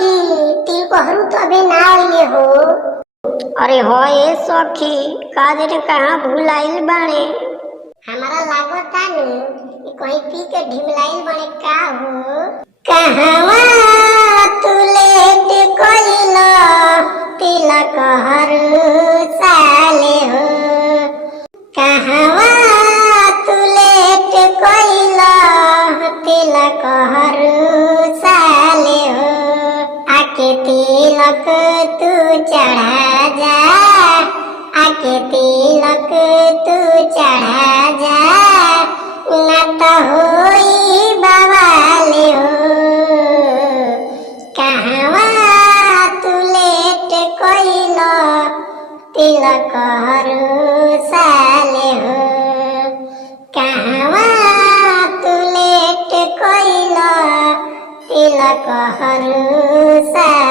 सखी तिल पहरू तो अभी ना आइले हो। अरे हो ए सखी का देने कहाँ भूलाइल बाड़े। हमारा लागत तानी कि कहीं पी के ढिमलाइल बने का हो। कहवा तू लेट कोइला तिलक हरू साले हो। कहवा तू लेट कोइला तिलक हरू साले हो। आके तिलक तू चढ़ा जा, आके तिलक तू चढ़ा जा, ना तो होई बवाले हो। कहवा तू लेट कोइला तिलक हरू साले हो। कहवा तू लेट कोइला तिलक हरू साले